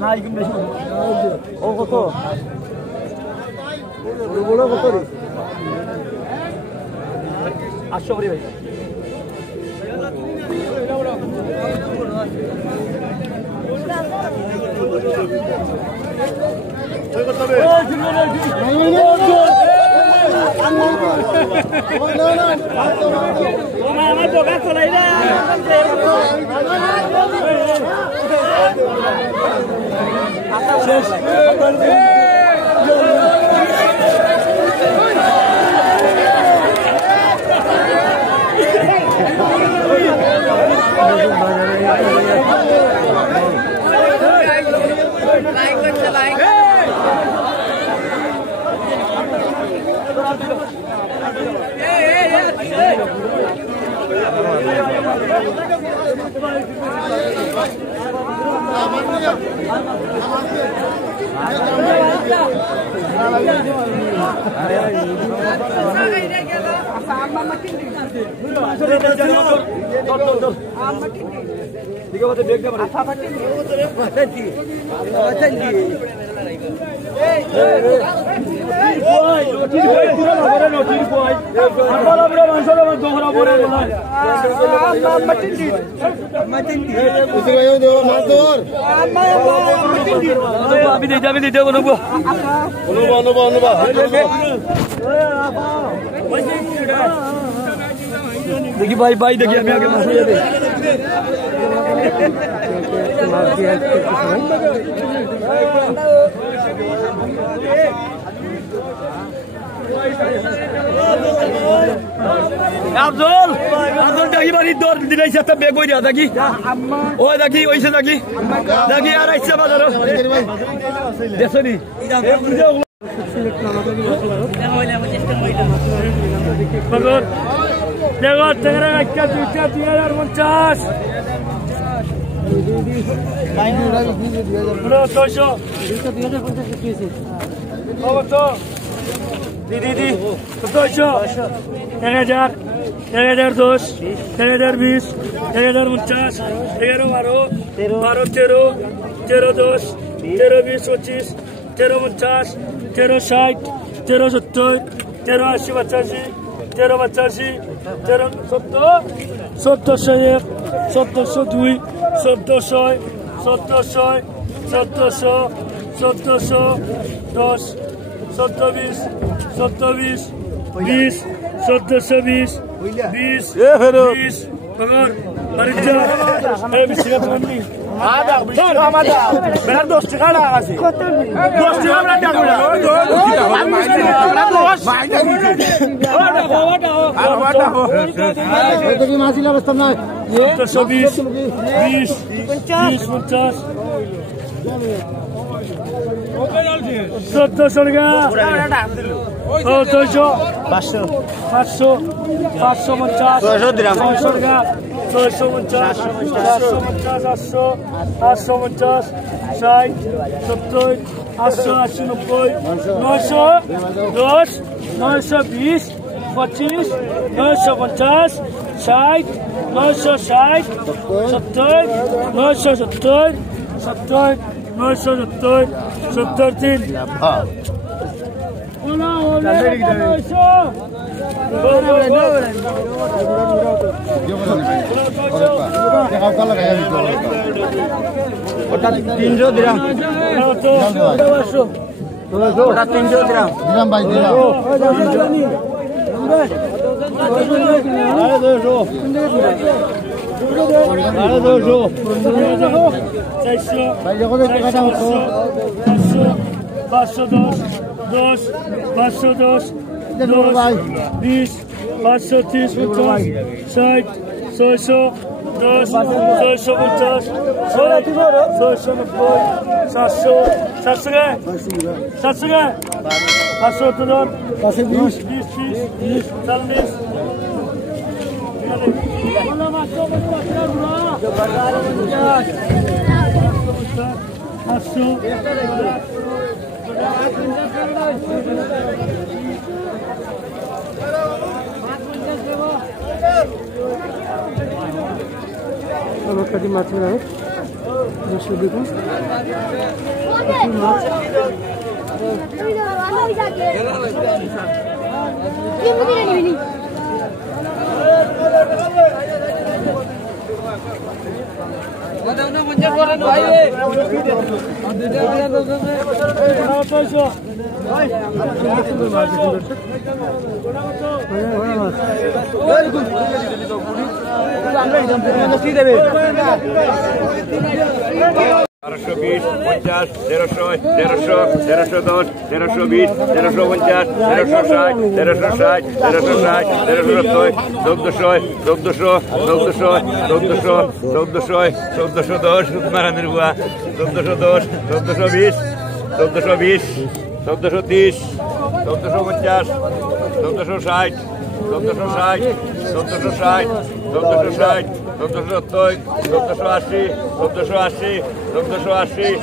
না ইকুম বেশি ও কত বড় কত রে 800 করে ভাই আমার দোকান চলাই না देखिए भाई भाई देखिए अभी आगे मछली दे अब्दुल अब्दुल देखिए बारी दौड़ दिलाई से तब बेगोई दिया देखिए ओ देखिए वैसे देखिए देखिए यार ऐसे बाजार देखो नहीं देखो तेरा क्या दूसरा 2050 bro 200 तो दीदी 200 1000 1010 1020 1050 11 12 13 13 10 13 20 25 13 50 13 60 13 70 13 80 13 85 13 70 1701 1702 1700 10 1720 1720 20 1720 20 Pagor, Marija, Bisikat Mani. Ada, benar dos tiga lah kasih. Dos tiga berapa dah? Ada. Itu masih lah betul nak. 17, 20, 50. Sotto solga. Oh, 200. 500. 550. 200 dirham. 250. 850. 60, 70, 80, 90, 910, 920, 25, 950, 60, 960, 70, 970, 70, 970, 73. Hola, 300 dirham. 300 dirham. Dirham भाई dirham. 500 আমার কাছে মাছের আড়ত দর্শক দেখুন মাছ Хорошо, бить, 50, 06, 06, 010, 020, 050, 060, 060, 060, 060, Dobdoshoy, Dobdoshoy, Dobdoshoy, Dobdoshoy, Dobdoshoy, Dobdoshoy dosh, Marandir Bua, Dobdoshoy dosh, Dobdoshoy bis, Dobdoshoy bis, Dobdoshoy tis, Dobdoshoy 50, Dobdoshoy 60, Dobdoshoy 60, Dobdoshoy 60, Dobdoshoy 60, Dobdoshoy 80, Dobdoshoy 80, Dobdoshoy 80, Dobdoshoy 80, Dobdoshoy 80,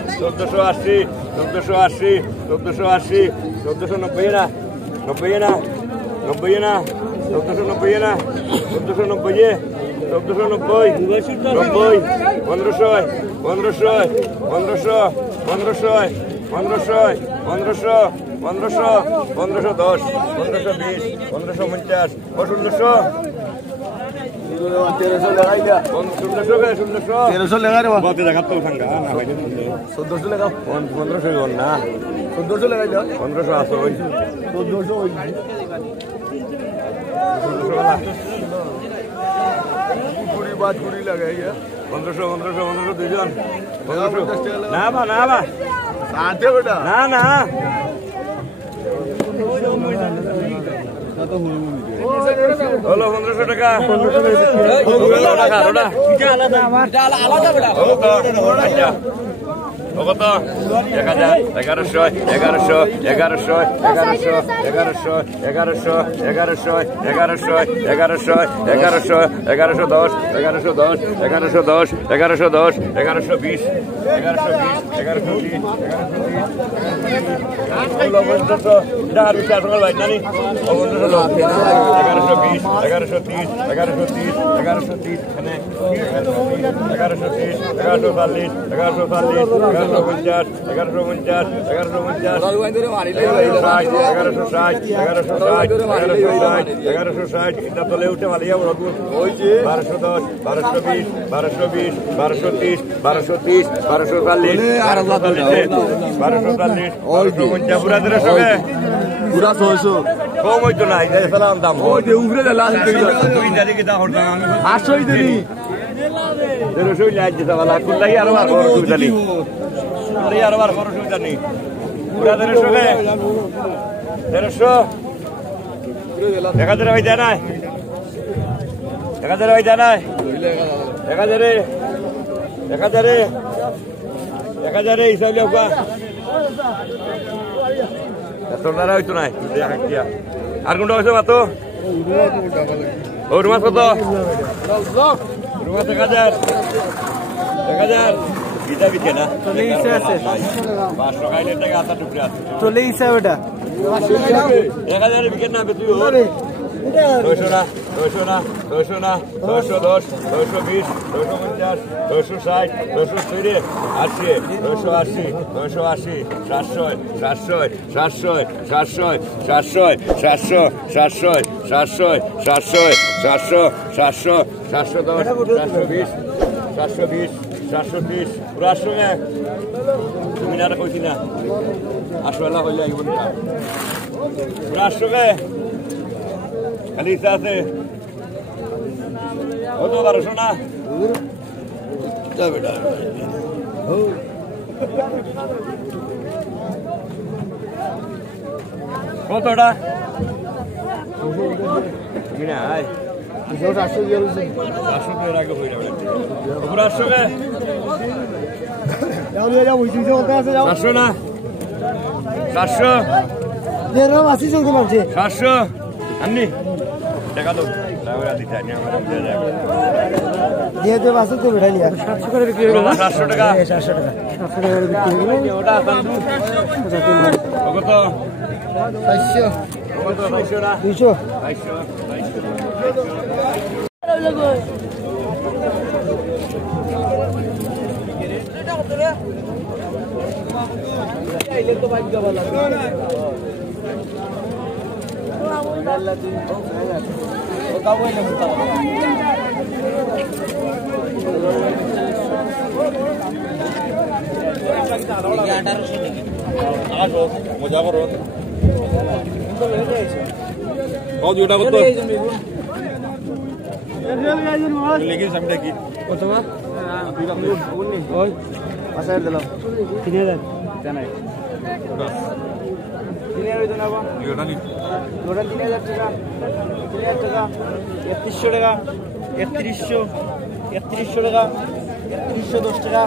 Dobdoshoy 80, Dobdoshoy 80, Dobdoshoy 90 na, 90 na, 90 na, Dobdoshoy 90 na, Dobdoshoy 90, Dobdoshoy 90, 90, Wondroshoy, Wondroshoy, Wondroshoy, Wondroshoy, Wondroshoy, Wondroshoy, Wondroshoy, Wondroshoy dosh, Wondroshoy bis, Wondroshoy 50, 1600 1300 লাগাই দা 1600 কে 1600 1300 লাগাই রে বাবা তে জায়গা তো ভাঙা না ভাই 1400 লাগাও 1500 গন না 1400 লাগাই দাও 1500 আসো ওই 1400 ওই 1500 বাদ পুরি লাগাই 1500 1500 1500 দুইজন 1500 না বা সাথে বেটা না না হলো 1500 টাকা 1500 টাকা ওটা এটা আলাদা আমার এটা আলাদা বেটা কত 1000 1100 1100 1100 1100 1100 1100 1100 1100 1100 1100 1110 1110 1110 1110 1120 1120 1120 আর বিচার সকাল ভাই জানি 1120 1130 1130 1130 এখানে 1130 1140 1140 1150 1150 1150 1160 এটা তলে উঠে মালিয়া বড় ওই যে 1210 1220 1220 1230 1230 1240 আর 1240 1250 পুরা ধরে সবে পুরা 600 কম হইতো না এই সালাম দাম ওই যে উপরে লাল দুই জারি কি দাম হরতাম আমি 800 দেরি 0 লাইজ দিতে वाला কুল্লাই আর আর খরচ জানি কুল্লাই আর আর খরচ জানি পুরা 150 কে 150 1000 হই যায় না 1000 হই যায় না 1000 হিসাব লিখবা সোনারা হইতো না আর কোনটা হইছে মাত্র ওর মাছ কত রুমা 1000 বিটা বিকে না চলে ইসে আছে 500 খাইলে টাকা আটা টুকরা আছে চলে ইসে ওটা 1000 বিকে না তুই ওর 200 না 210 220 250 260 280 280 280 700 700 700 700 700 700 700 700 700 700 710 720 720 730 পুরো 800 না তুমি না কইছি না 800 হইলে আইব না পুরো 800 কে খালি আছে ও তো 1200 না যা বেটা কতটা তুমি না আয় 800 দিয়ে 800 দিয়ে আগে হই যাবে পুরো 800 কে যাও নিয়ে যাও বুঝিছো ওটা আছে যাও 800 না 700 দেরো 80 চলতে মারছে 700 আন্নি টাকা দাও লাউরা দিতে আনি আমার দিয়ে যাবে দিয়ে দে বাসে তো বেড়া লিয়া 700 করে বিক্রি হলো 700 টাকা 700 টাকা 700 টাকা বিক্রি হলো ওটা আসান কত 500 কত 500 না 200 500 মজা করো কত ওটা কত লেগে সামনে কি কত মা ওই আসার দিল 3000 জানাই ওটা 3000 হইতো না বাবা ওটা নি ওটা 3000 টাকা 3000 টাকা 3100 টাকা 3100 টাকা 3110 টাকা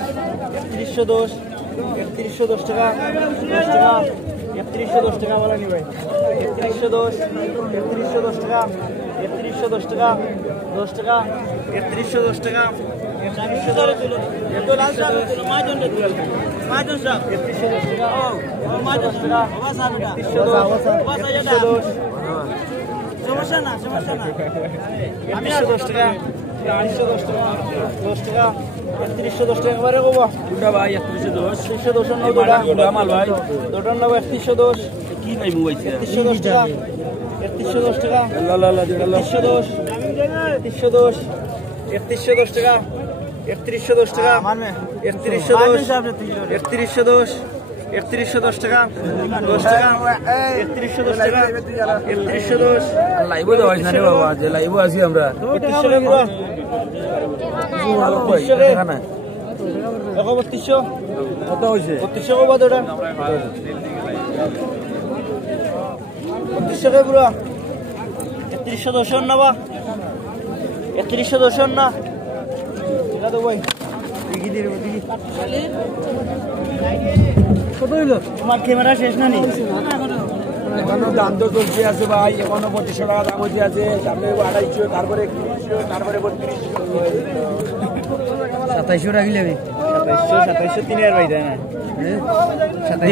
3110 3110 টাকা 10 টাকা 3110 টাকা वाला নি ভাই 3110 3110 টাকা 3110 টাকা 10 টাকা 3110 টাকা 3110 ধরে চলো তো লাল সাহেব চলো মাজন রে মাজন সাহেব 3110 টাকা ও মাজন টাকা বাবা সাহেব এটা 3110 সমস্যা না 3110 টাকা 3110 টাকা 10 টাকা 3110 টাকা করে গো কোনটা ভাই 3110 নাও দুটা মাল ভাই দুটো নাও 3110 কি ভাই মোবাইছে 3110 টাকা 3110 টাকা লা 3110 3110 টাকা 3110 টাকা মানবে 3110 3110 টাকা 10 টাকা 3110 টাকা 3110 লাইভও দেওয়া না রে বাবা যে লাইভও আছি আমরা 31 টাকা ভালো কই দেখা না দেখো 3200 কত হইছে 3200 কত ওটা 3200 পুরো 3110 না বা 3110 না এটা তো ভাই দেখি দিই দেখি কত হইলো তোমার ক্যামেরা শেষ না নি এখনো দাম তো চলছে আছে ভাই এখনো 2500 টাকা দাম হচ্ছে আছে সামনে 2800 তারপরে 3100 তারপরে 3200 2700 রাখলে আমি 2700 3000 ভাই দেয় না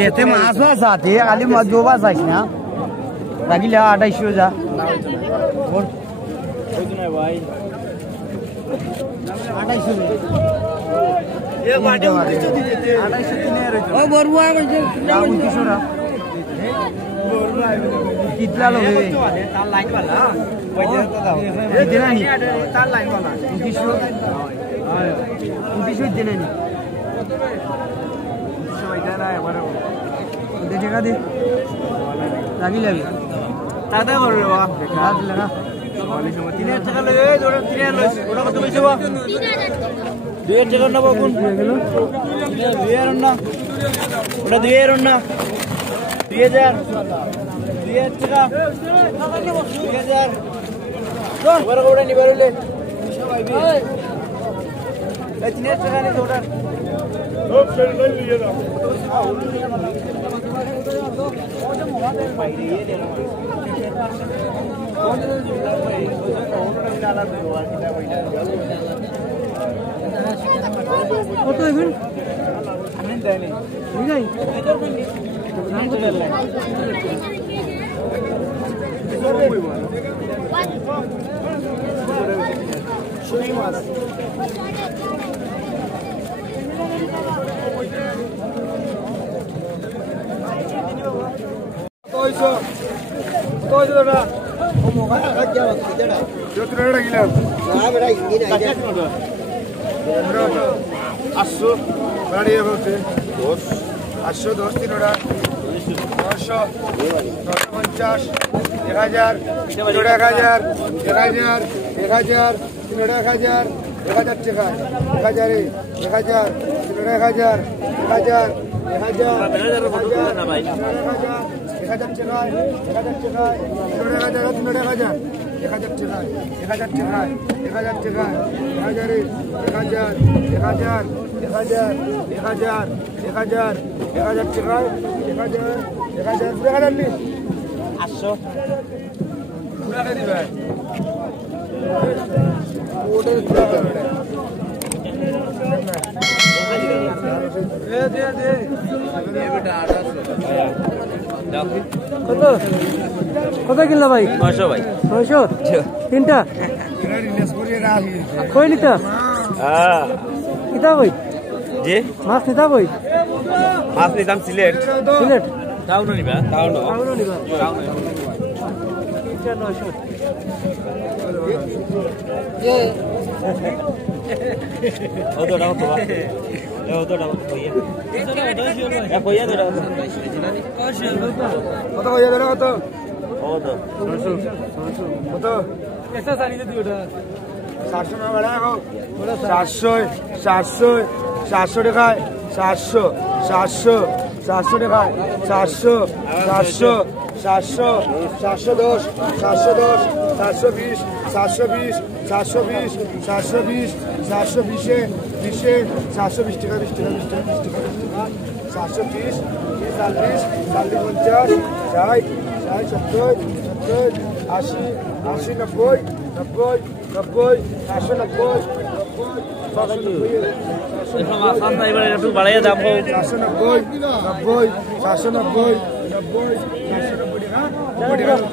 এতে মাছ মাছ আছে খালি মাছ দোবা যাইছ না রাখিলে 2800 যা বল ওই না ভাই 2800 এ বাটে 2900 দিতে 2800 3000 ও বরুয়া কইছে 2900 না বরুয়া কিতলা লগে তার লাইন वाला পয়সা তো দাও দিনা নি তার লাইন वाला 2900 2900 দিনা নি 2900 ভাই দেনা এবারে দে টাকা দে লাগি লাগি দাদা করে রে বাবা টাকা দিলে না 3000 টাকা লই ওটা 3000 লই ওটা কত কইছে বাবা 2000 টাকা না বাবু 2000 না ওটা 2000 না 2000 টাকা 2000 চল বড় ওটা নি বারলে ভাই এই 3000 টাকা নি ওটা সব ছেড়ে লই লিয়ে দাও কত হইবেন আমি দেয়নি বুঝাই নাম তো দেন শুনি মাছ কইছো কইছো দাদা ও মোগা রাখিয়া রাখছি দেড়া যত রেড়া গিলাম না বেড়া ইনি না 800 গাড়ি বলতে 810 তিনটা 900 950 1000 1000 1000 1000 1000 টাকা 1000 1000 1000 1000 না ভাই 1000 টাকা 1000 টাকা 1000 টাকা 1000 টাকা 1000 টাকা 1000 টাকা 1000 টাকা 1000 টাকা নি 800 পুরা রে দিবা ওটা দে বেটা 800 কত কত কিনলা ভাই 900 ভাই 900 তিনটা কই নিতা কিতা কই জি মাছ নিতা কই মাছ নিতাম সিলেট সিলেট টাউন নিবা টাউন নিবা টাউন ওদোটা কত ওদোটা কত কইয়া কইয়া দোটা কত কইয়া ধরে কত ওদো কত এসা সারিতে দিওটা 700 টাকা বাড়া এখন 700 টাকায় 700 টাকায় 700 710 720 720 টাকা 20 টাকা 730 40 50 60 70 80 90 একটু বাড়াইয়া দাম হোক 790 দেখতে ভালো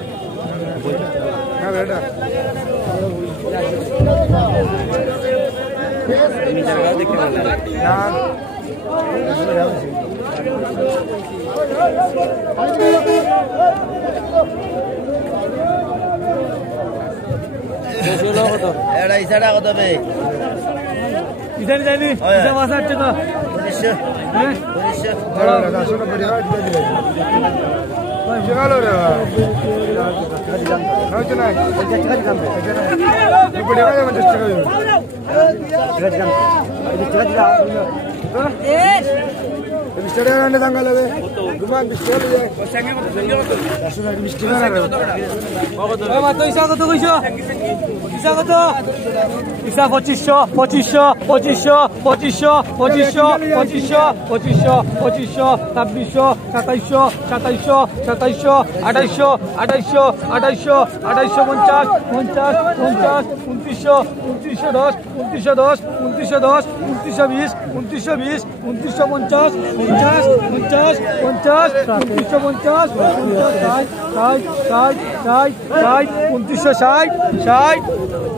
এটা ইসাটা কত বে ইসানি জানি ইসা মাছ 8 টাকা 1900 হ্যাঁ 1900 চলো রে হয়তো না উপরে গেলে 50 টাকা মিস্টারে রান্না দাঙ্গা লাগে গুমান মিস্টারে যায় সঙ্গে মত সঙ্গে মত 120 টাকা লাগে ও মা তো ইসা কত কইছো ইসা কত ইসা 2500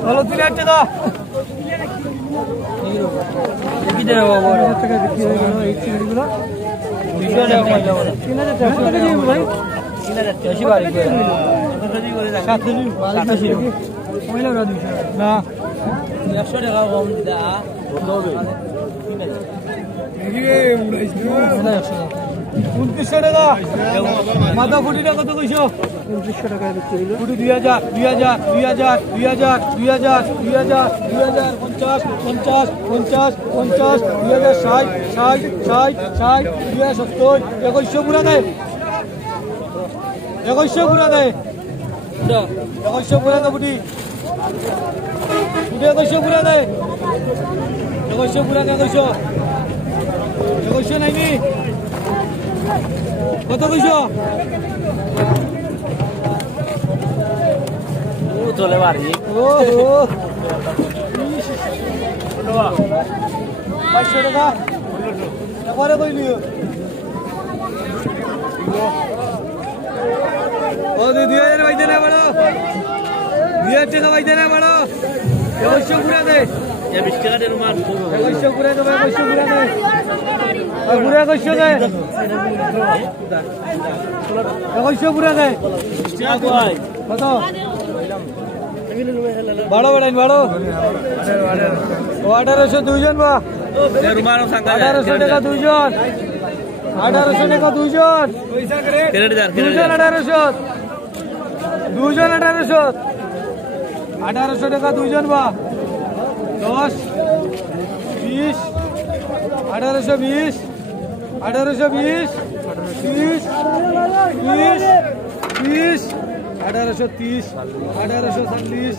ভালো 3000 টাকা কি দেব বাবা টাকা বিক্রি হয়ে গেল এই চিংড়িগুলো 3000 টাকা পয়সা বলে 3000 টাকা দিয়ে ভাই 3000 বেশি বাড়ি করে 7 দিন 87 পয়লা না 200 না 100 টাকা কম দা বন্ধ হবে এদিকে উড়াইছে 2900 টাকা মাথা ফুটিটা কত কইছো 2900 টাকা বিক্রি হলো ফুটি 2000 50 2100 পুরা দেয় 2100 পুরা দেয় 2100 পুরা দেয় ফুটি 2100 পুরা দেয় 2100 পুরা দেয় 2100 নাইনি কত কইছো ও চলে বাড়ি ও 500 টাকা পরে কইলিও ও 2000 বাইতে না বড় 2000 টাকা বাইতে না বড় 2100 পুরা দে 20 টাকা দে রুমাল 2100 পুরা দে 2100 পুরা দে পুরা 2100 দে 2100 পুরা দে কত বাড়ো বাড়াইন বাড়ো 1800 দুইজন বা 1800 টাকা দুইজন 1800 টাকা দুইজন দুইজন 1800 দুইজন 1800 টাকা দুইজন বা 10 20 1820 1820 30 30 1830 1840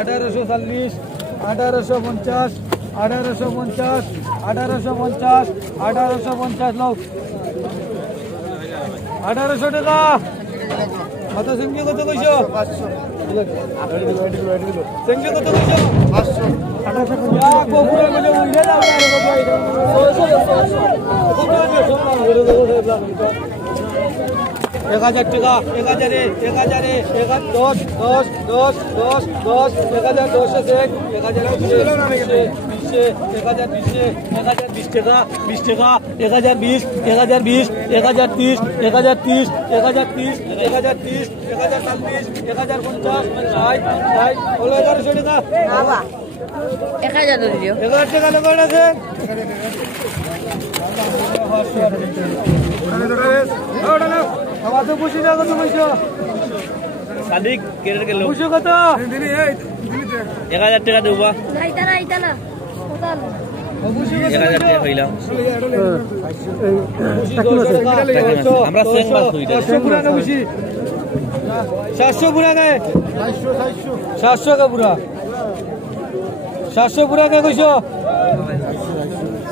1840 1850 1850 1850 1850 লোক 1800 টাকা কত সঙ্গে কত কইছো 500 সঙ্গে কত কইছো 500 1800 ইয়া কোপুরা বলে উইরে দাও আরে বাবা এটা 1000 টাকা 1000 1000 10 10 10 10 10 1010 আছে 1020 1020 টাকা 20 টাকা 1020 1020 1030 1030 1030 1030 1040 1050 60 হলো 1100 টাকা বাবা 1000 দিও 1000 টাকা লগন আছে আমাদের বুঝি না কত পয়সা সাদিক কেরে গেল বুঝো কত 1000 টাকা দেবা আইতা না total বুঝি 1000 টাকা হইলাম আমরা সেং মাছ হই দে 700 পুরা না বুঝি 700 পুরা না 700 কা পুরা 700 পুরা কে কইছো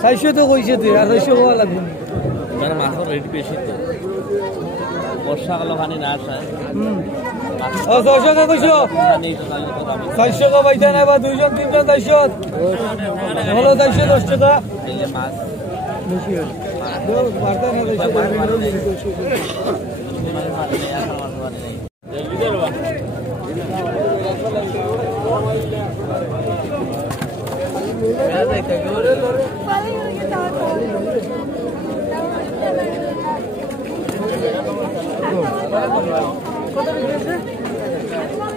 600 তো কইছে তুই আর 600 হওয়া লাগবে মানে মাছের রেট বেশি তো বর্ষাকালে পানি না আসে ও 600 কা কইছো পানি সকালে তো দাম 600 কা বাইতা না বা দুইজন তিনজন 400 হলো 410 টাকা এই মাছ বেশি হয় বারটা না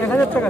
1000 টাকা